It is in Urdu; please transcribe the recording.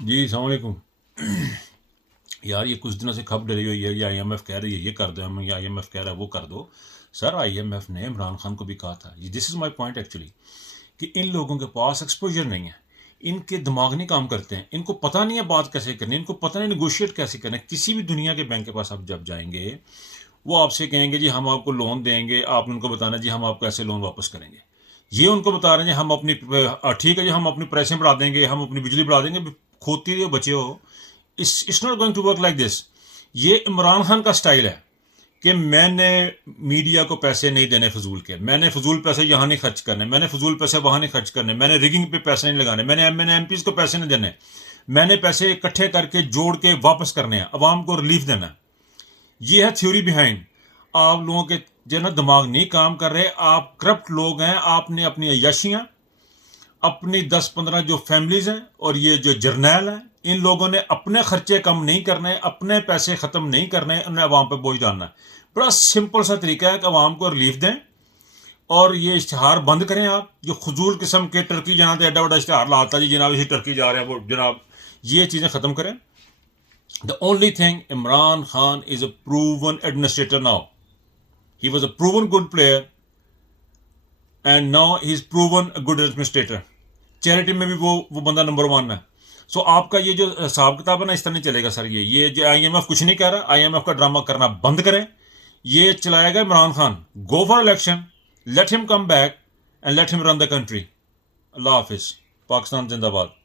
جی السلام علیکم. یار یہ کچھ دنوں سے خبر ڈلی ہوئی ہے، یہ آئی ایم ایف کہہ رہی ہے یہ کر دو، ہم یہ آئی ایم ایف کہہ رہا ہے وہ کر دو. سر آئی ایم ایف نے عمران خان کو بھی کہا تھا، دس از مائی پوائنٹ ایکچولی، کہ ان لوگوں کے پاس ایکسپوجر نہیں ہے، ان کے دماغ نہیں کام کرتے ہیں، ان کو پتہ نہیں ہے بات کیسے کرنی، ان کو پتہ نہیں نیگوشیٹ کیسے کرنا ہے. کسی بھی دنیا کے بینک کے پاس آپ جب جائیں گے وہ آپ سے کہیں گے جی ہم آپ کو لون دیں گے، آپ نے ان کو بتانا جی ہم آپ کو ایسے لون واپس کریں گے. یہ ان کو بتا رہے ہیں جی ہم اپنی ٹھیک ہے جی ہم اپنی پریسیں بڑھا دیں گے، ہم اپنی بجلی بڑھا دیں گے. کھوتی رہی ہو بچے ہو، it's not going to work like this. یہ عمران خان کا سٹائل ہے کہ میں نے میڈیا کو پیسے نہیں دینے فضول کے، میں نے فضول پیسے یہاں نہیں خرچ کرنے، میں نے فضول پیسے وہاں نہیں خرچ کرنے، میں نے ریگنگ پہ پیسے نہیں لگانے، میں نے ایم پیز کو پیسے نہیں دینے، میں نے پیسے اکٹھے کر کے جوڑ کے واپس کرنے ہیں، عوام کو ریلیف دینا ہے. یہ ہے تھیوری بیہائنڈ. آپ لوگوں کے جو ہے نا دماغ نہیں کام کر رہے، آپ کرپٹ لوگ ہیں. آپ نے اپنی عیاشیاں، اپنی 10-15 جو فیملیز ہیں اور یہ جو جرنیل ہیں، ان لوگوں نے اپنے خرچے کم نہیں کرنے، اپنے پیسے ختم نہیں کرنے، انہیں عوام پہ بوجھ ڈالنا ہے. بڑا سمپل سا طریقہ ہے کہ عوام کو ریلیف دیں اور یہ اشتہار بند کریں. آپ جو فضول قسم کے ٹرکی جہاں سے ایڈا بڑا اشتہار لاتا جی جناب اسی ٹرکی جا رہے ہیں وہ جناب، یہ چیزیں ختم کریں. The only thing, Imran Khan is a proven administrator now. He was a proven good player and now he's proven a good administrator. Charity میں بھی وہ بندہ نمبر 1 ہے. سو آپ کا یہ جو حساب کتاب ہے نا اس طرح نہیں چلے گا سر. یہ جو آئی ایم ایف کچھ نہیں کہہ رہا، آئی ایم ایف کا ڈرامہ کرنا بند کریں. یہ چلائے گا Imran Khan. Go for election, let ہم کم بیک اینڈ لیٹ ہم رن دا کنٹری. اللہ حافظ. پاکستان زندہ باد.